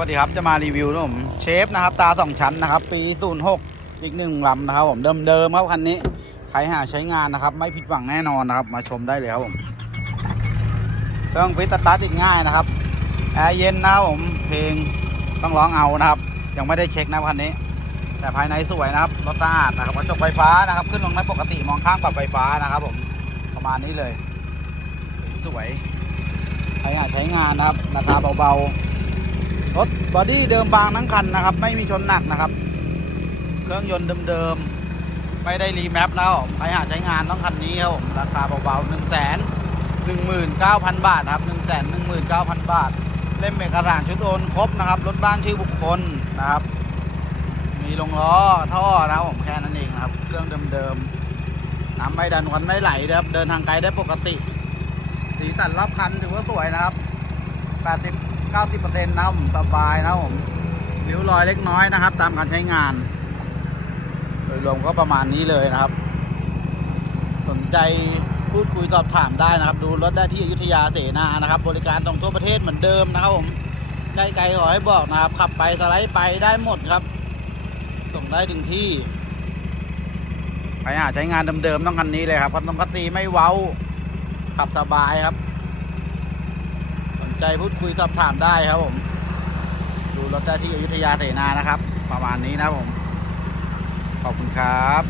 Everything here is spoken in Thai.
วัสดีครับจะมารีวิวนะผมเชฟนะครับ ตาสองชั้นนะครับ ปี 06 อีกหนึ่งลำนะครับผมเดิมๆครับคันนี้ใครหาใช้งานนะครับ ไม่ผิดหวังแน่นอนนะครับ มาชมได้เลยครับผมเครื่องฟิสตาร์ติดง่ายนะครับแอร์เย็นนะครับผมเพลงต้องร้องเอานะครับ ยังไม่ได้เช็คนะคันนี้ แต่ภายในสวยนะครับรถสะอาดนะครับกระจกไฟฟ้านะครับ ขึ้นลงได้ปกติมองข้างปรับไฟฟ้านะครับ ผมประมาณนี้เลย สวยใครอยากใช้งานนะครับราคาเบาๆ รถบอดี้เดิมบางทั้งคันนะครับ ไม่มีชนหนักนะครับ เครื่องยนต์เดิมๆ ไม่ได้รีแมปนะครับผมใครหาใช้งานต้องคันนี้ครับผมราคาเบาๆหนึ่งแสนหนึ่งหมื่นเก้าพันบาทครับหนึ่งแสนหนึ่งหมื่นเก้าพันบาท เล่มเอกสารชุดโอนครบนะครับ รถบ้านชื่อบุคคลนะครับ มีลงล้อท่อนะครับผมแค่นั้นเองครับ เครื่องเดิมๆน้ำไม่ดันควันไม่ไหลนะครับ เดินทางไกลได้ปกติ สีสันรอบคันถือว่าสวยนะครับ 80 90%นะครับผมสบายนะครับผมริ้วรอยเล็กน้อยนะครับ ตามการใช้งาน โดยรวมก็ประมาณนี้เลยนะครับ สนใจพูดคุยสอบถามได้นะครับ ดูรถได้ที่อยุธยาเสนานะครับ บริการตรงทั่วประเทศเหมือนเดิมนะครับผมใกล้ไกลขอให้บอกนะครับ ขับไปสไลด์ไปได้หมดครับ ส่งได้ถึงที่ใครหาใช้งานเดิมๆต้องคันนี้เลยครับพัดลมคัสซีไม่เว้า ขับสบายครับ ใจพูดคุยสอบถามได้ครับผม ดูรถได้ที่อยุธยาเสนานะครับ ประมาณนี้นะผม ขอบคุณครับ